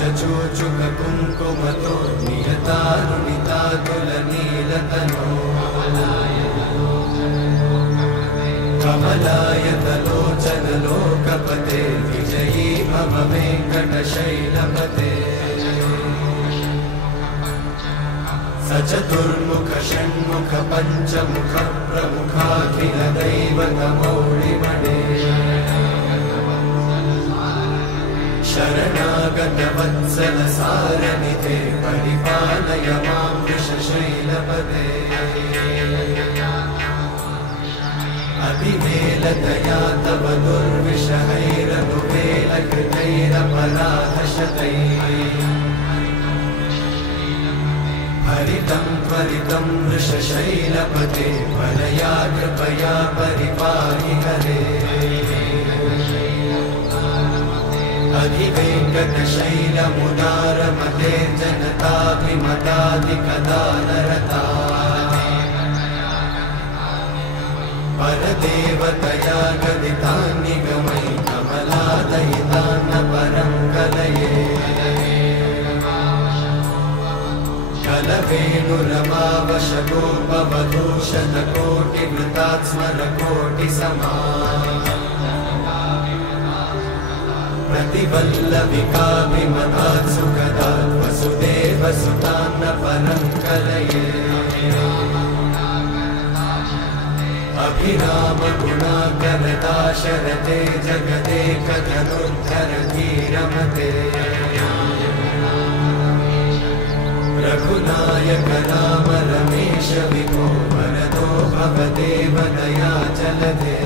चूचुक कुङ्कुमतो नियतारुणितातुलनीलतनो कमलायतलोचनलोकपते विजयी मम वेङ्कटशैलपते सचतुर्मुख षण्मुख पञ्चमुख प्रमुखाखिल दैवतमौळिमणे शरणागत वत्सल सारनिधे परिपालय मां वृषशैलपते अतिवेलतया तव दुर्विषहैरनुवेलकृतैरपराधशतैः हरितं त्वरितं वृषशैलपते वरया कृपया परिपाहि हरे अधिवेङ्कटशैलमुदारमते जनताभिमताधिकदानरता परदेवतया गदितान्निगमै कमलादयितान्न परं कलये कलवेणुरमावशगोपवधूषणकोटिवृतात् स्मरकोटिसमा प्रतिवल्लविकाभिमतात् सुखदात् वसुदेवसुतान्न परं कलये अभिरामगुणाकरदाशरथे जगदेकधनुर्धरधीरमते रघुनायक राम रमेश विभो वरदो भवदेव दयाचलधे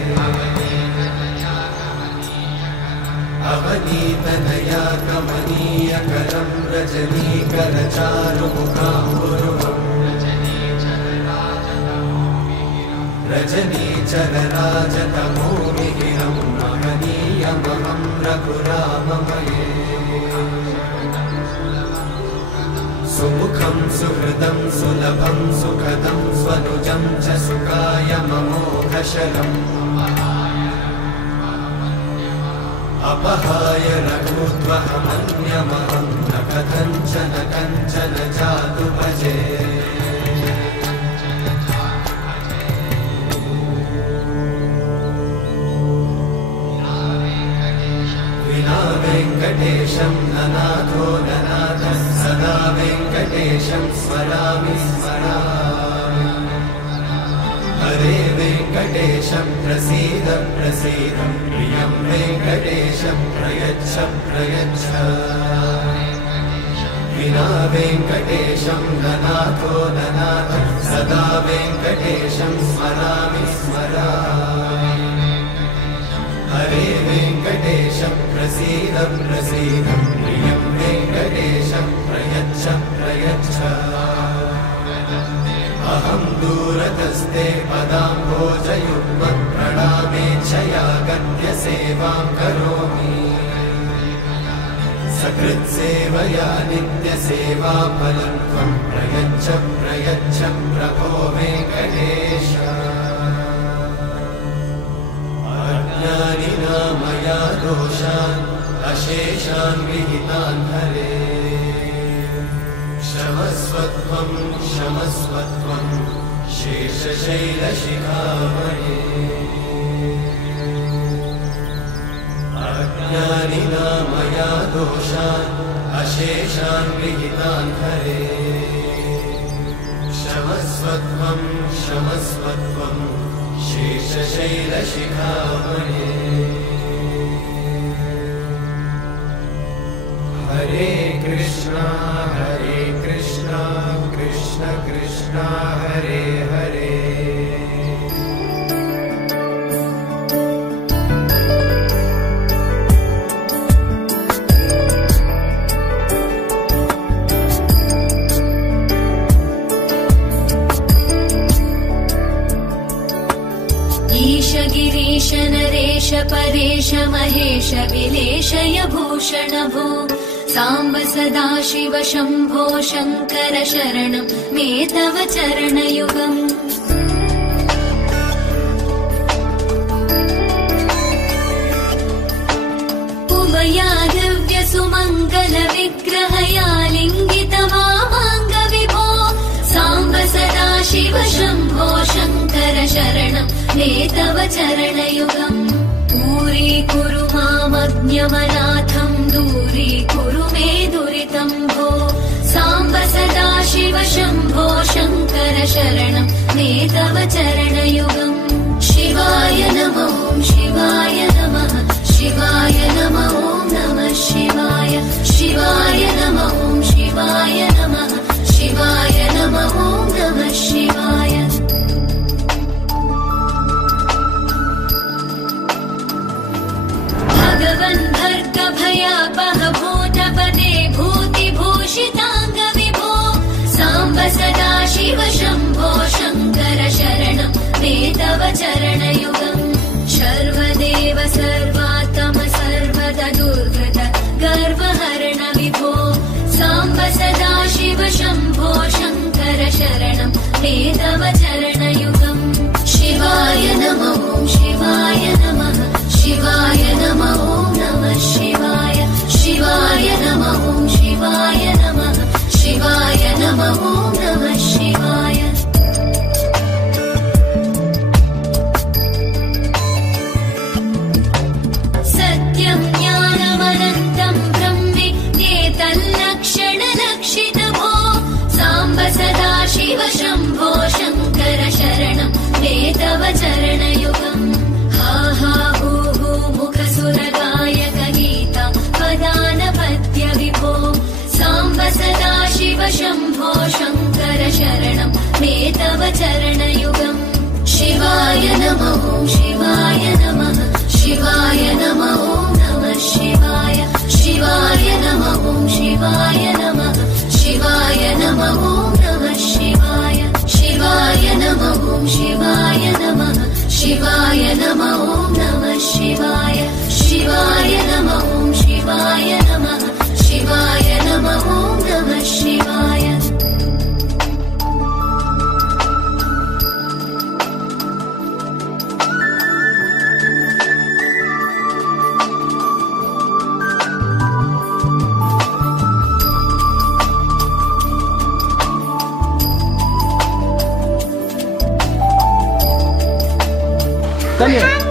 अवनीतनया कमनीयकरं रजनीकरचारुमुखाम्बुरुहम् रजनीचरराजतमोमिहिरं महनीयमहं रघुराममये सुमुखं सुहृदं सुलभं सुखदं स्वनुजं च सुखाय ममोघशरम् अपहाय रघुत्वहमन्यमहं न कथञ्चन जातु भजे विना वेङ्कटेशं ननाथो ननाथः सदा वेङ्कटेशं स्मरामि स्मरामि हरे वेङ्कटेशं प्रसीद प्रसीद प्रियं वेङ्कटेशं प्रयच्छ प्रयच्छ विना वेङ्कटेशं ननाथो ननाथः सदा वेङ्कटेशं स्मरामि स्मरामि हरे वेङ्कटेशं प्रसीद प्रसीद प्रियं वेङ्कटेशं प्रयच्छ प्रयच्छ अहं दूरतस्ते पदाम्भोजयुग्मं प्रणामेच्छया गद्य सेवां करोमि सकृत्सेवया नित्यसेवाफलं त्वं प्रयच्छ प्रयच्छ प्रभो वेङ्कटेश अज्ञानिना मया दोषान् अशेषान् विहितान् हरे क्षमस्वत्वं क्षमस्वत्वं शेषशैलशिखामणे अज्ञानिना मया दोषान् अशेषान् विहितान् हरे क्षमस्वत्वं क्षमस्वत्वं शेषशैलशिखामणे हरे कृष्णा कृष्ण कृष्ण हरे हरे ईश गिरीश नरेश परेश महेश विलेशय भूषण भो साम्ब सदा शिव शम्भो शङ्कर शरणं मे तव चरणयुगम् उमया दिव्य सुमङ्गल विग्रह चरणयुगम् दूरीकुरु मामज्ञमनाथम् दूरीकुरु मे दुरितम् भो साम्ब सदा शिव शम्भो शङ्कर शरणम् मे तव चरणयुगम् शिवाय नमो शिवाय नमः शिवाय नमो नमः शिवाय शिवाय नमो शिवाय नमः शिवाय नमो नमः शिवाय भगवन् भर्गभयापह भूतपदे भूतिभूषिताङ्ग विभो साम्ब सदा शिव शम्भो शङ्कर शरणम् मे तव चरणयुगम् सर्वदेव सर्वात्म सर्वदा दुर्गत गर्वहरण विभो साम्ब सदा शिव शम्भो शङ्कर शरणम् मे तव चरणयुगम् शिवाय नमो शिवाय नमः शिवाय नमो नमः शिवाय शिवाय नमो शिवाय नमः शिवाय नमो नमः शिवाय सत्यं ज्ञानमनन्तं ब्रह्मेतल्लक्षणलक्षित भो साम्ब सदा शिव शम्भो शङ्कर शरणम् मे तव चरणयुगम् हा हा हू हू मुखसुरगायक गीता पदानपद्य विभो साम्ब सदा शिव शम्भो शङ्कर शरणम् मे तव चरणयुगम् शिवाय नमो शिवाय नमः शिवाय नमो नमः शिवाय शिवाय नमो शिवाय नमः शिवाय नमो नमः शिवाय शिवाय नमो शिवाय नमः शिवाय नमो नमः शिवाय शिवाय नमो शिवाय नमः शिवाय नमो नमः शिवाय धन्यवाद।